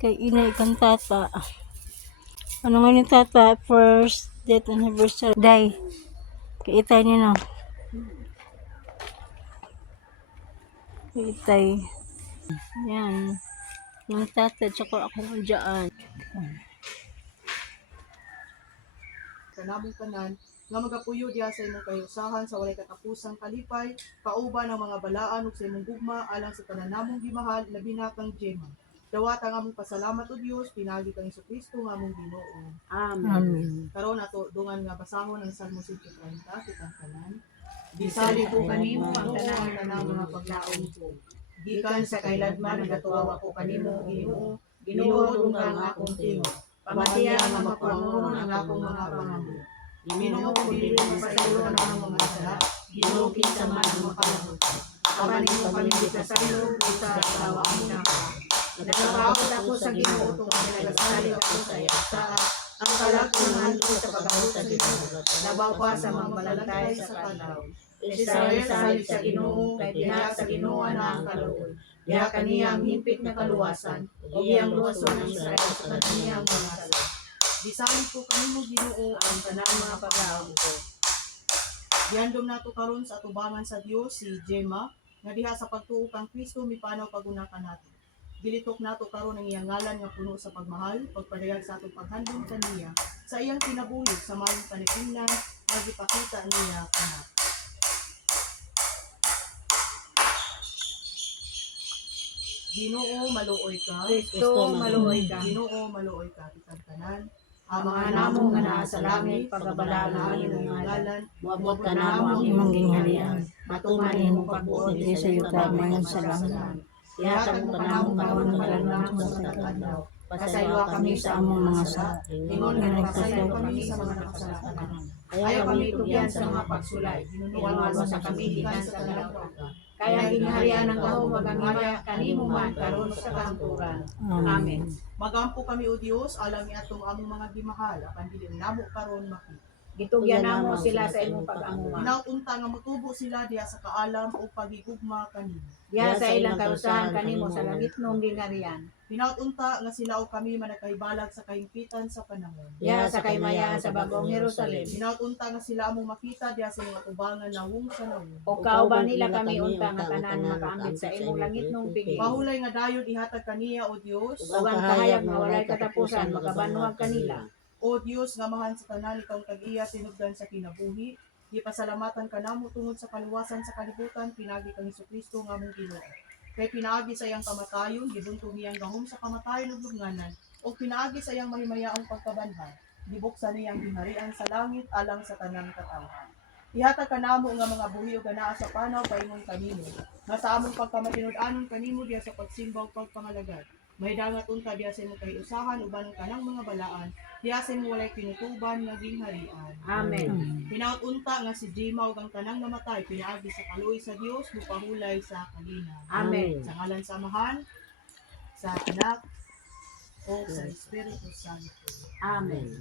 kay inay kang tata. Ano nga ni tata? First death anniversary. Day. Kay itay ni no. Kay itay. Yan. Yung tata, tsaka ako dyan. Kanamong tanan nga magapuyo diha sa imong kahiusahan sa walay katapusang kalipay, kauban ang mga balaan ug sa imong gugma alang sa tanan namong gimahal labi na kang Gemma. Dawat ang among pasalamat o Dios pinagi kang Jesucristo nga among Ginoo. Amen. Karon ato dungan nga basahon ang Salmo 130 kitang tanan. Bisali ko kanimo ang tanan mga paglaom ko. Gikan sa kailadman nagatuaw ako kanimo Ginoo. Ginoo dungan ang akong tingog. Pamatiya nga mapangon ang akong mga pangamot. Ginoo ko dili mapasaylo ang akong mga sala. Ginoo kinsa man ang mapalabot. Apan imo pamilya sa salong sa tawa mo. Nagkabaot ako sa Ginoo tungod nagasalig ako sa iya ang kalagkunan ko sa pag-abot sa Ginoo. Nabaw pa sa mga balantay sa kadlaw. Israel salig sa Ginoo kay diha sa Ginoo na ang kaluoy. Diha kaniya ang himpit na kaluwasan ug iyang luwason ang Israel sa kaniyang mga sala. Bisalig ko kanimo Ginoo ang tanang mga paglaom ko. Giandom nato karon sa atubangan sa Dios si Gemma nga diha sa pagtuo kang Kristo mipanaw pagunakan nato. Gilitok nato karon ang iyang ngalan nga puno sa pagmahal, pagpadayag sa atong paghandom kaniya sa iyang kinabuhi sa maayong paningkamot nga gipakita niya kanato. Ginoo maluoy ka, Kristo maluoy ka. Ginoo maluoy ka kitang tanan. Ang mga namo nga naa sa langit pagabalaan ang imong ngalan. Moabot ka namo ang imong gingharian. Matuman imong pagbuot Dili sa yuta mayon sa langit. Ihatag mo kanamo karon nga lang sa kadlaw. Pasaylo kami sa among mga sala. Ingon nga nagpasaylo kami sa mga kasalanan. Ayaw kami tugyan sa mga pagsulay. Inunuan sa kami gikan sa kalautan. Kaya gingharian ng kahong magamaya kanimo man karon sa kahangturan. Amen. Magampo kami o Dios alang niadtong among mga gimahal apan dili namo karon makita. Gitugyan namo sila sa imong pag-amuman. Hinautunta nga magtubo sila diha sa kaalam o pagigugma kanimo. Diha sa ilang karusahan kanimo sa langit nung gingharian. Hinautunta nga sila o kami managkahibalag sa kahimpitan sa panahon. Diha sa kaymaya sa bagong Jerusalem. Hinautunta nga sila among makita diha sa mga tubangan nawong sa nawong. O kauban nila kami unta nga tanan makaambit sa imong langit nung piging. Mahulay nga dayon ihatag kaniya o Dios. Ug ang kahayag nga walay katapusan makabanwag kanila. O Dios nga mahan sa tanan ikaw tag-iya tinubdan sa kinabuhi. Gipasalamatan kanamo tungod sa kaluwasan sa kalibutan pinagi kang Jesucristo nga among Ginoo. Kay pinaagi sa iyang kamatayon, gibuntong iyang gahom sa kamatayon ug lubnganan, o pinaagi sa iyang mahimayaang pagkabanhag, gibuksan niyang ginharian sa langit alang sa tanang katawhan. Ihatag kanamo nga mga buhi ug anaa sa panaw paingon kanimo, nga sa among pagkamatinud-anon kanimo diha sa pagsimba ug pagpangalagad. Mahidangat unta diha sa imong kahiusahan uban ang kanang mga balaan, diha sa imong walay kinutuban nga ginharian. Amen. Hinaut unta nga si Gemma ug ang tanang namatay pinaagi sa kaluoy sa Dios mupahulay sa kalina. Amen. Sa ngalan sa Amahan, sa Anak, o sa Espiritu Santo. Amen.